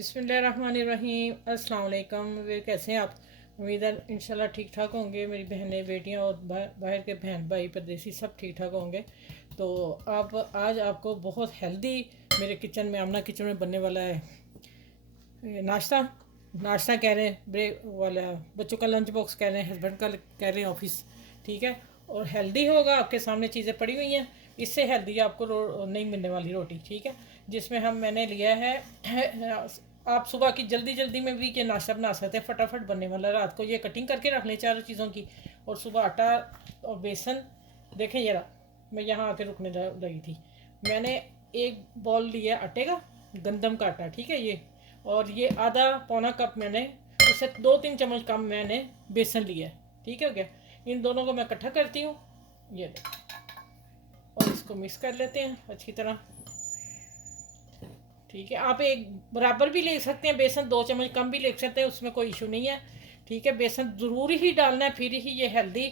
बिस्मिल्लाहिर्रहमानिर्रहीम। अस्सलाम वालेकुम। वे कैसे हैं आप? उम्मीद है इंशाल्लाह ठीक ठाक होंगे। मेरी बहनें बेटियां और बाहर के बहन भाई परदेसी सब ठीक ठाक होंगे। तो आप आज आपको बहुत हेल्दी मेरे किचन में आमना किचन में बनने वाला है नाश्ता। नाश्ता कह रहे हैं, ब्रेक वाला बच्चों का लंच बॉक्स कह रहे हैं, हस्बैंड का कह रहे हैं ऑफिस। ठीक है, और हेल्दी होगा। आपके सामने चीज़ें पड़ी हुई हैं। इससे हेल्दी आपको नहीं मिलने वाली रोटी। ठीक है, जिसमें मैंने लिया है आप सुबह की जल्दी जल्दी में भी ये नाश्ता बना सकते हैं, फटाफट बनने वाला। रात को ये कटिंग करके रख लें चारों चीज़ों की, और सुबह आटा और बेसन। देखें जरा, मैं यहाँ आके रुकने लगी थी। मैंने एक बॉल लिया आटे का, गंदम का आटा। ठीक है, ये और ये आधा पौना कप मैंने, उससे 2-3 चम्मच कम मैंने बेसन लिया है। ठीक है क्या, इन दोनों को मैं इकट्ठा करती हूँ। ये और इसको मिक्स कर लेते हैं अच्छी तरह। ठीक है, आप एक बराबर भी ले सकते हैं बेसन, 2 चम्मच कम भी ले सकते हैं, उसमें कोई इशू नहीं है। ठीक है, बेसन ज़रूरी ही डालना है, फिर ही ये हेल्दी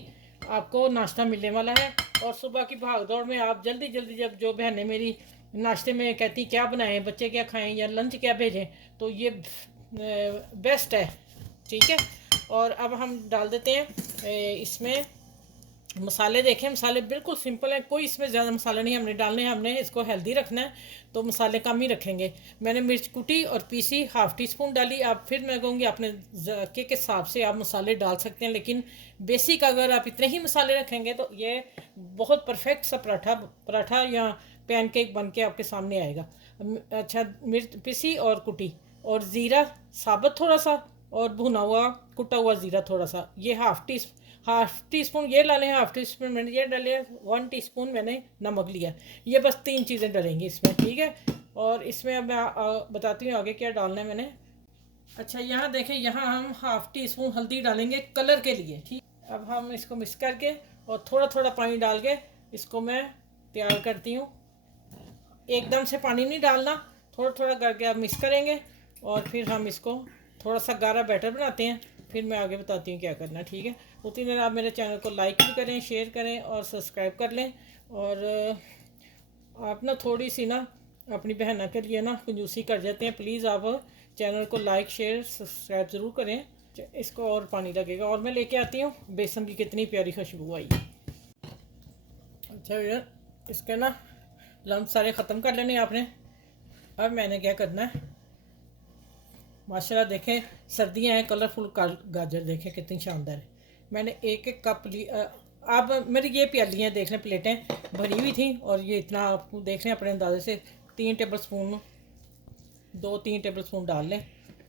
आपको नाश्ता मिलने वाला है। और सुबह की भाग दौड़ में आप जल्दी जल्दी, जब जो बहनें मेरी नाश्ते में कहती क्या बनाएं, बच्चे क्या खाएं या लंच क्या भेजें, तो ये बेस्ट है। ठीक है, और अब हम डाल देते हैं इसमें मसाले। देखें, मसाले बिल्कुल सिंपल हैं, कोई इसमें ज़्यादा मसाले नहीं हमने डालने हैं। हमने इसको हेल्दी रखना है तो मसाले कम ही रखेंगे। मैंने मिर्च कुटी और पीसी ½ टी स्पून डाली। आप फिर मैं कहूँगी अपने जायके के हिसाब से आप मसाले डाल सकते हैं, लेकिन बेसिक अगर आप इतने ही मसाले रखेंगे तो ये बहुत परफेक्ट सा पराठा पराठा या पैनकेक बन के आपके सामने आएगा। अच्छा, मिर्च पीसी और कुटी, और ज़ीरा साबुत थोड़ा सा, और भुना हुआ कुटा हुआ ज़ीरा थोड़ा सा। ये ½ टी स्पून ये डालें, ½ टी स्पून मैंने ये डाले, 1 टीस्पून मैंने नमक लिया। ये बस 3 चीज़ें डलेंगी इसमें। ठीक है, और इसमें अब मैं बताती हूँ आगे क्या डालना है मैंने। अच्छा, यहाँ देखें, यहाँ हम ½ टी स्पून हल्दी डालेंगे कलर के लिए। ठीक, अब हम इसको मिक्स करके और थोड़ा थोड़ा पानी डाल के इसको मैं तैयार करती हूँ। एकदम से पानी नहीं डालना, थोड़ा थोड़ा करके आप मिक्स करेंगे, और फिर हम इसको थोड़ा सा गाढ़ा बैटर बनाते हैं। फिर मैं आगे बताती हूँ क्या करना है। ठीक है, उतनी देर आप मेरे चैनल को लाइक भी करें, शेयर करें और सब्सक्राइब कर लें। और आप ना थोड़ी सी ना अपनी बहना के लिए ना कंजूसी कर जाते हैं। प्लीज़ आप चैनल को लाइक शेयर सब्सक्राइब ज़रूर करें। इसको और पानी लगेगा, और मैं लेके आती हूँ बेसन की कितनी प्यारी खुशबू आई। अच्छा भैया, इसके ना लम्ब सारे ख़त्म कर लेने आपने। अब मैंने क्या करना है, माशाल्लाह देखें सर्दियाँ हैं, कलरफुल गाजर देखें कितनी शानदार है। मैंने एक एक कप ली। अब मेरी ये प्यालियाँ देख लें, प्लेटें भरी हुई थी, और ये इतना आप देख लें अपने अंदाजे से 3 टेबल स्पून, 2-3 टेबल स्पून डाल लें।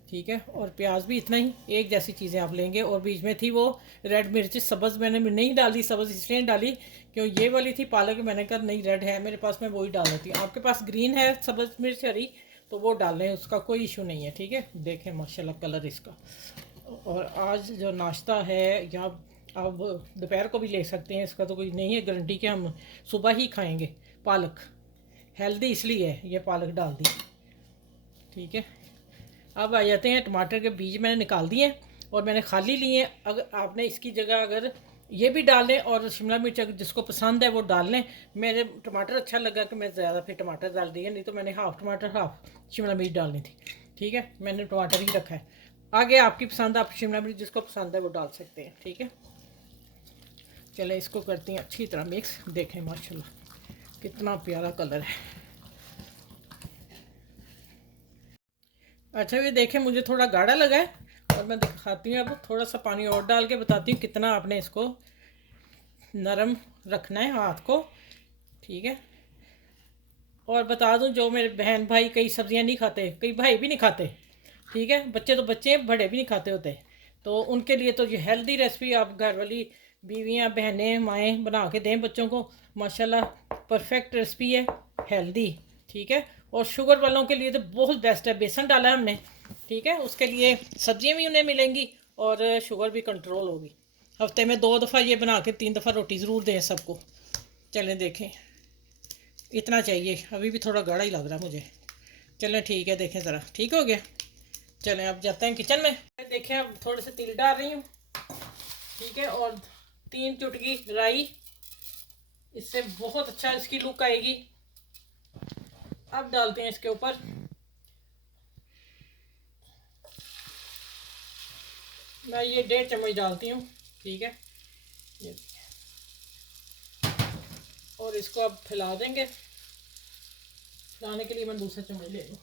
ठीक है, और प्याज भी इतना ही, एक जैसी चीज़ें आप लेंगे। और बीच में थी वो रेड मिर्च, सब्ज़ मैंने नहीं डाली, सब्ज़ इसलिए डाली क्यों ये वाली थी पालक, मैंने कहा नहीं रेड है मेरे पास, मैं वही डाल देती हूँ। आपके पास ग्रीन है सब्ज़ मिर्च हरी, तो वो डाल लें, उसका कोई इशू नहीं है। ठीक है, देखें माशाल्लाह कलर इसका। और आज जो नाश्ता है, या आप दोपहर को भी ले सकते हैं, इसका तो कोई नहीं है गारंटी कि हम सुबह ही खाएंगे। पालक हेल्दी इसलिए है, ये पालक डाल दी। ठीक है, अब आ जाते हैं टमाटर के बीज मैंने निकाल दिए हैं और मैंने खाली लिए हैं। अगर आपने इसकी जगह अगर ये भी डाल लें, और शिमला मिर्च अगर जिसको पसंद है वो डाल लें। मेरे टमाटर अच्छा लगा कि मैं ज़्यादा फिर टमाटर डाल दिए, नहीं तो मैंने हाफ़ टमाटर हाफ़ शिमला मिर्च डालनी थी। ठीक है, मैंने टमाटर ही रखा है। आगे आपकी पसंद, आप शिमला मिर्च जिसको पसंद है वो डाल सकते हैं। ठीक है, चले इसको करती हैं अच्छी तरह मिक्स। देखें माशाल्लाह कितना प्यारा कलर है। अच्छा, ये देखें मुझे थोड़ा गाढ़ा लगा है, और मैं दिखाती हूँ। अब थोड़ा सा पानी और डाल के बताती हूँ कितना आपने इसको नरम रखना है हाथ को। ठीक है, और बता दूँ जो मेरे बहन भाई कई सब्जियां नहीं खाते, कई भाई भी नहीं खाते। ठीक है, बच्चे तो बच्चे हैं, बड़े भी नहीं खाते होते, तो उनके लिए तो ये हेल्दी रेसिपी आप घर वाली बीवियाँ बहनें माएँ बना के दें बच्चों को। माशाल्लाह परफेक्ट रेसिपी है, हेल्दी। ठीक है, और शुगर वालों के लिए तो बहुत बेस्ट है। बेसन डाला है हमने, ठीक है, उसके लिए सब्जियां भी उन्हें मिलेंगी और शुगर भी कंट्रोल होगी। हफ्ते में 2 दफ़ा ये बना के 3 दफ़ा रोटी ज़रूर दें सबको। चलें देखें, इतना चाहिए, अभी भी थोड़ा गाढ़ा ही लग रहा है मुझे। चलें ठीक है, देखें ज़रा ठीक हो गया। चलें अब जाते हैं किचन में। देखें, अब थोड़े से तिल डाल रही हूँ। ठीक है, और 3 चुटकी राई, इससे बहुत अच्छा इसकी लुक आएगी। अब डालते हैं इसके ऊपर मैं ये 1.5 चम्मच डालती हूँ, ठीक है। ये और इसको अब फैला देंगे। फैलाने के लिए मैं दूसरा चम्मच ले लूँ।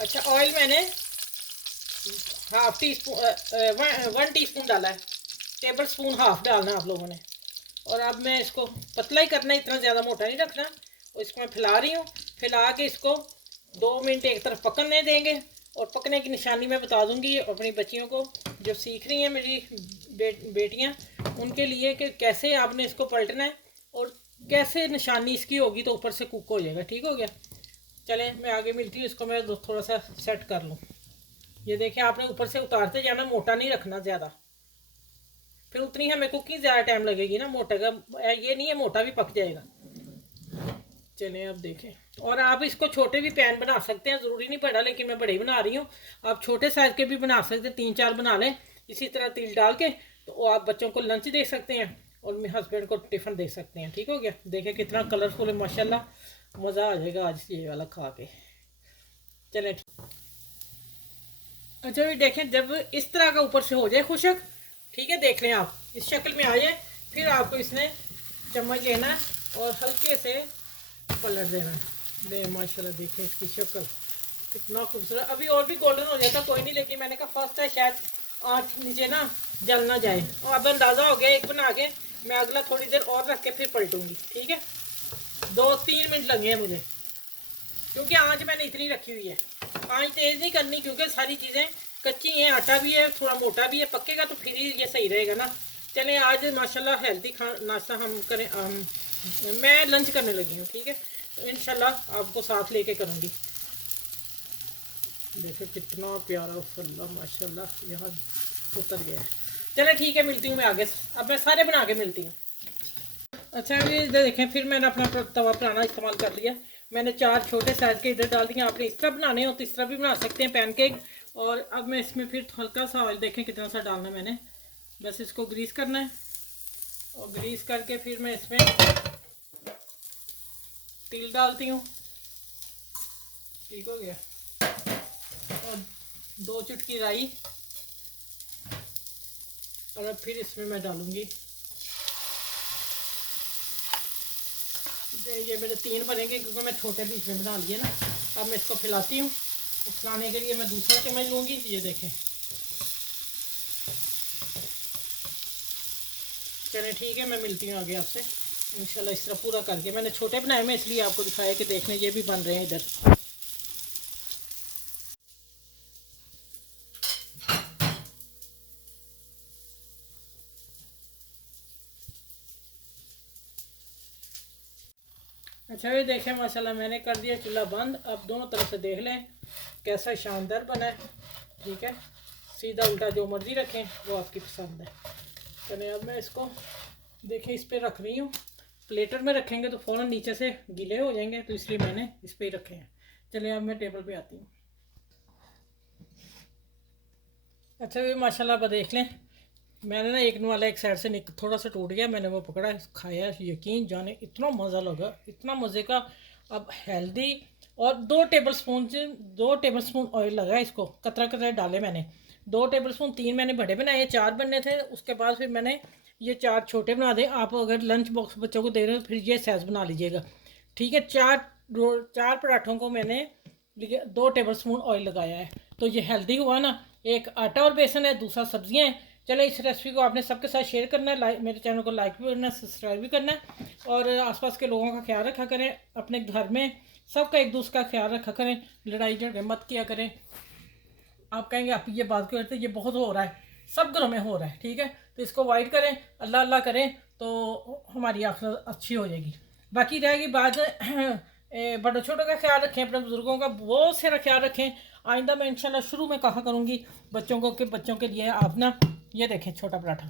अच्छा, ऑयल मैंने हाफ टी स्पून 1 टीस्पून डाला है। टेबल स्पून हाफ डालना आप लोगों ने। और अब मैं इसको पतला ही करना है, इतना ज़्यादा मोटा नहीं रखना। और इसको मैं फैला रही हूँ। फैला के इसको 2 मिनट एक तरफ पकने देंगे। और पकने की निशानी मैं बता दूँगी अपनी बच्चियों को जो सीख रही हैं, मेरी बेटियाँ, उनके लिए कि कैसे आपने इसको पलटना है और कैसे निशानी इसकी होगी तो ऊपर से कुक हो जाएगा। ठीक हो गया। चलें मैं आगे मिलती हूँ। इसको मैं थोड़ा सा सेट कर लूँ। ये देखिए, आपने ऊपर से उतारते जाना, मोटा नहीं रखना ज़्यादा, फिर उतनी हमें कुकिंग ज़्यादा टाइम लगेगी ना। मोटे का ये नहीं है, मोटा भी पक जाएगा। चलें अब देखें। और आप इसको छोटे भी पैन बना सकते हैं, ज़रूरी नहीं पड़ा, लेकिन मैं बड़े बना रही हूँ। आप छोटे साइज़ के भी बना सकते हैं, 3-4 बना लें इसी तरह तिल डाल के। तो आप बच्चों को लंच दे सकते हैं और मेरे हस्बैंड को टिफ़िन दे सकते हैं। ठीक हो गया। देखें कितना कलरफुल है माशाल्लाह, मज़ा आ जाएगा आज ये वाला खा के। चलें। अच्छा भी देखें, जब इस तरह का ऊपर से हो जाए खुशक, ठीक है, देख लें आप इस शक्ल में आ जाए, फिर आपको इसने चम्मच लेना है और हल्के से पलट देना है। दे माशाल्लाह देखें इसकी शक्ल कितना खूबसूरत। अभी और भी गोल्डन हो जाता कोई नहीं, लेकिन मैंने कहा फर्स्ट है, शायद आँच नीचे ना जल ना जाए। और अब अंदाज़ा हो गया एक बना के, मैं अगला थोड़ी देर और रख के फिर पलटूंगी। ठीक है, 2-3 मिनट लगे हैं मुझे, क्योंकि आँच मैंने इतनी रखी हुई है। आँच तेज़ नहीं करनी क्योंकि सारी चीज़ें कच्ची हैं, आटा भी है, थोड़ा मोटा भी है। पकेगा तो फिर ही ये सही रहेगा ना। चलें आज माशाल्लाह हेल्दी नाश्ता हम करें। मैं लंच करने लगी हूँ, ठीक है, तो इंशाल्लाह आपको साथ लेके करूँगी। देखो कितना प्यारा फल्ला माशाल्लाह यहाँ उतर गया है। चलें ठीक है, मिलती हूँ मैं आगे। अब मैं सारे बना के मिलती हूँ। अच्छा ये देखें, फिर मैंने अपना तवा पुराना इस्तेमाल कर लिया। मैंने 4 छोटे साइज़ के इधर डाल दिए। आपने इस तरह बनाने हो तो इस तरह भी बना सकते हैं पैनकेक। और अब मैं इसमें फिर हल्का सा ऑयल, देखें कितना सा डालना है मैंने, बस इसको ग्रीस करना है। और ग्रीस करके फिर मैं इसमें तिल डालती हूँ। ठीक हो गया। और 2 चुटकी राई। और अब फिर इसमें मैं डालूँगी, ये मेरे 3 बनेंगे क्योंकि मैं छोटे बीच में बना लिए ना। अब मैं इसको फैलाती हूँ। तो फैलाने के लिए मैं दूसरा चम्मच लूँगी। ये देखें। चलें ठीक है, मैं मिलती हूँ आगे आपसे इंशाल्लाह। इस तरह पूरा करके मैंने छोटे बनाए में, इसलिए आपको दिखाया कि देखने ये भी बन रहे हैं इधर। अच्छा ये देखें माशाल्लाह, मैंने कर दिया चूल्हा बंद। अब दोनों तरफ से देख लें कैसा शानदार बना है। ठीक है, सीधा उल्टा जो मर्ज़ी रखें, वो आपकी पसंद है। चलें अब मैं इसको देखें इस पर रख रही हूँ। प्लेटर में रखेंगे तो फ़ौरन नीचे से गीले हो जाएंगे, तो इसलिए मैंने इस पर ही रखे हैं। चलिए अब मैं टेबल पे आती हूँ। अच्छा ये माशाल्लाह अब देख लें, मैंने ना एक वाला एक साइड से थोड़ा सा टूट गया, मैंने वो पकड़ा खाया, यकीन जाने इतना मज़ा लगा, इतना मज़े का। अब हेल्दी। और 2 टेबल स्पून ऑयल लगा इसको, कतरा कतरा डाले मैंने। 2 टेबल स्पून, 3 मैंने बड़े बनाए, 4 बनने थे। उसके बाद फिर मैंने ये 4 छोटे बना दें। आप अगर लंच बॉक्स बच्चों को दे रहे हो फिर ये साइज़ बना लीजिएगा। ठीक है, 4 पराठों को मैंने 2 टेबल स्पून ऑयल लगाया है। तो ये हेल्दी हुआ ना। एक आटा और बेसन है, दूसरा सब्जियां हैं। चलो इस रेसिपी को आपने सबके साथ शेयर करना है, मेरे चैनल को लाइक भी करना है, सब्सक्राइब भी करना है। और आसपास के लोगों का ख्याल रखा करें, अपने घर में सबका एक दूसरे का ख्याल रखा करें, लड़ाई झगड़े मत किया करें। आप कहेंगे आप ये बात क्यों करते, ये बहुत हो रहा है, सब घरों में हो रहा है। ठीक है, तो इसको अवॉइड करें, अल्लाह अल्लाह करें तो हमारी आखिरत अच्छी हो जाएगी। बाकी रहेगी बात बड़ों छोटों का ख्याल रखें, अपने बुजुर्गों का बहुत सारा ख्याल रखें। आइंदा मैं इंशाल्लाह शुरू में कहा करूँगी बच्चों को कि बच्चों के लिए आप ना ये देखें छोटा पराठा।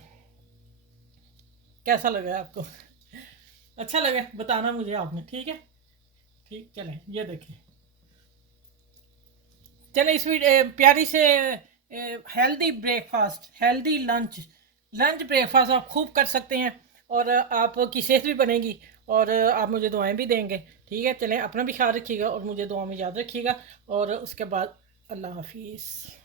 कैसा लगा आपको? अच्छा लगा बताना मुझे आपने। ठीक है, ठीक, चलें ये देखें। चलें इस प्यारी से healthy breakfast, healthy lunch breakfast आप खूब कर सकते हैं और आपकी सेहत भी बनेगी और आप मुझे दुआएं भी देंगे। ठीक है, चलें अपना भी ख्याल रखिएगा और मुझे दुआ में याद रखिएगा। और उसके बाद अल्लाह हाफिज़।